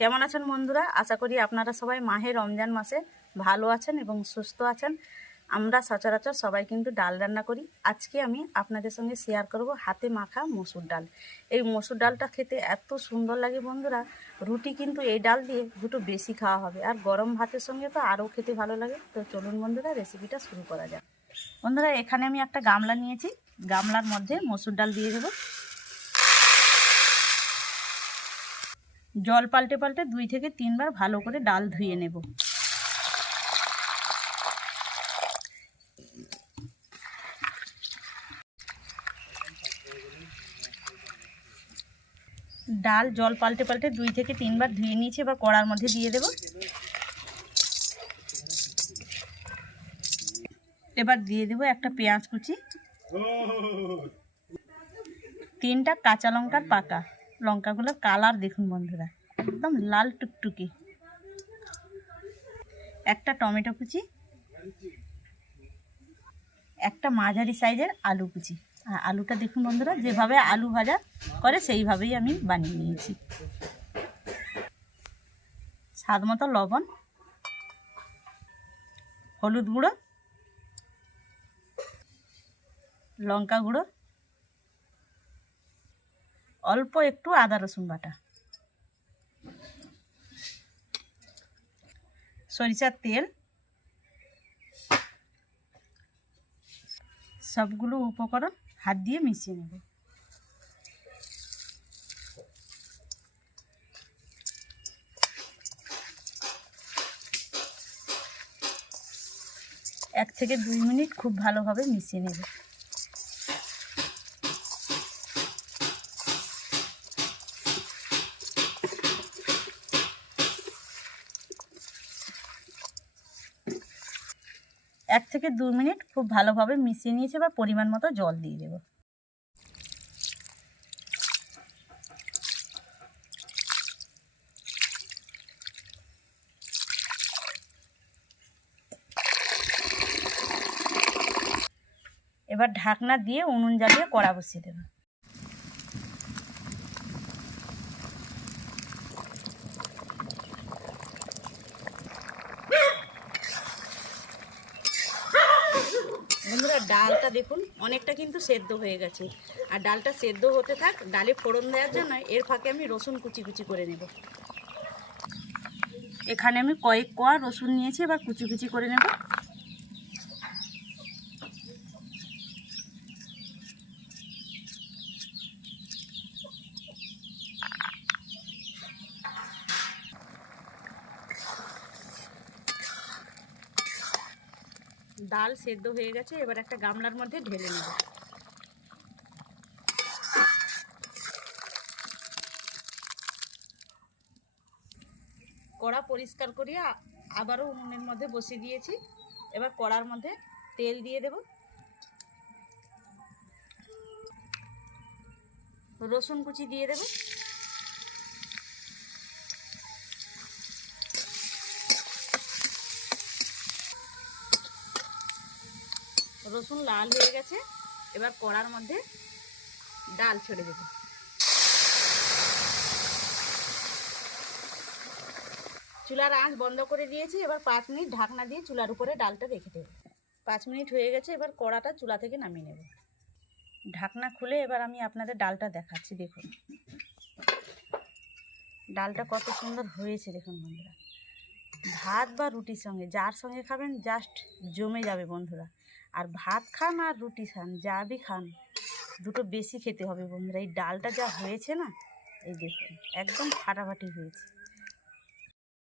কেমন আছেন বন্ধুরা? আশা করি আপনারা সবাই মাহে রমজান মাসে ভালো আছেন এবং সুস্থ আছেন। আমরা সচরাচর সবাই কিন্তু ডাল রান্না করি। আজকে আমি আপনাদের সঙ্গে শেয়ার করব হাতে মাখা মসুর ডাল। এই মসুর ডালটা খেতে এত সুন্দর লাগে বন্ধুরা। রুটি কিন্তু এই ডাল দিয়ে দুটো বেশি খাওয়া হবে। আর গরম ভাতের সঙ্গে তো আরও খেতে ভালো লাগে। তো চলুন বন্ধুরা রেসিপিটা শুরু করা যাক। বন্ধুরা, এখানে আমি একটা গামলা নিয়েছি। গামলার মধ্যে মসুর ডাল দিয়ে দেবো। জল পাল্টে পাল্টে দুই থেকে তিনবার ভালো করে ডাল ধুয়ে নেব। ডাল জল পাল্টে পাল্টে দুই থেকে তিনবার ধুয়ে নিয়েছি, এবার কড়ার মধ্যে দিয়ে দেব। এবার দিয়ে দেব একটা পেঁয়াজ কুচি, তিনটা কাঁচা লঙ্কার পাকা। লঙ্কাগুলোর কালার দেখুন বন্ধুরা, একদম লাল টুকটুকি। একটা টমেটো কুচি, একটা মাঝারি সাইজের আলু কুচি। আর আলুটা দেখুন বন্ধুরা, যেভাবে আলু ভাজা করে সেইভাবেই আমি বানিয়ে নিয়েছি। স্বাদ মতো লবণ, হলুদ গুঁড়ো, লঙ্কা গুঁড়ো অল্প একটু আদা রসুন বাটা। সরিষার তেল। সবগুলো উপকরণ হাত দিয়ে মিশিয়ে নেব। এক থেকে দুই মিনিট খুব ভালোভাবে মিশিয়ে নেব। এক থেকে দু মিনিট খুব ভালোভাবে মিশিয়ে নিয়েছে বা পরিমাণ মতো জল দিয়ে দেবো। এবার ঢাকনা দিয়ে উনুন জ্বালিয়ে কড়া বসিয়ে দেবো। বন্ধুরা ডালটা দেখুন, অনেকটা কিন্তু সেদ্ধ হয়ে গেছে। আর ডালটা সেদ্ধ হতে থাক, ডালে ফোড়ন দেওয়ার জন্য এর ফাঁকে আমি রসুন কুচি কুচি করে নেব। এখানে আমি কয়েক কোয়া রসুন নিয়েছি, এবার কুচি কুচি করে নেব। ডাল সেদ্ধ হয়ে গেছে, এবার একটা গামলার মধ্যে ঢেলে নেব। কড়া পরিষ্কার করিয়ে আবারও উনুনের মধ্যে বসিয়ে দিয়েছি। এবার কড়ার মধ্যে তেল দিয়ে দেব। রসুন কুচি দিয়ে দেব। রসুন লাল হয়ে গেছে। এবার কড়ার মধ্যে ডাল ছেড়ে দেব। চুলার আঁচ বন্ধ করে দিয়েছি। এবার পাঁচ মিনিট ঢাকনা দিয়ে চুলার উপরে ডালটা রেখে দেব। পাঁচ মিনিট হয়ে গেছে। এবার কড়াটা চুলা থেকে নামিয়ে নেব। ঢাকনা খুলে এবার আমি আপনাদের ডালটা দেখাচ্ছি, দেখুন। ডালটা কত সুন্দর হয়েছে, দেখুন বন্ধুরা। ভাত বা রুটির সঙ্গে, যার সঙ্গে খাবেন জাস্ট জমে যাবে বন্ধুরা। আর ভাত খান আর রুটি খান, যা বি খান, দুটো বেশি খেতে হবে বন্ধুরা। এই ডালটা যা হয়েছে না, এই দেখুন, একদম ফাটাফাটি হয়েছে।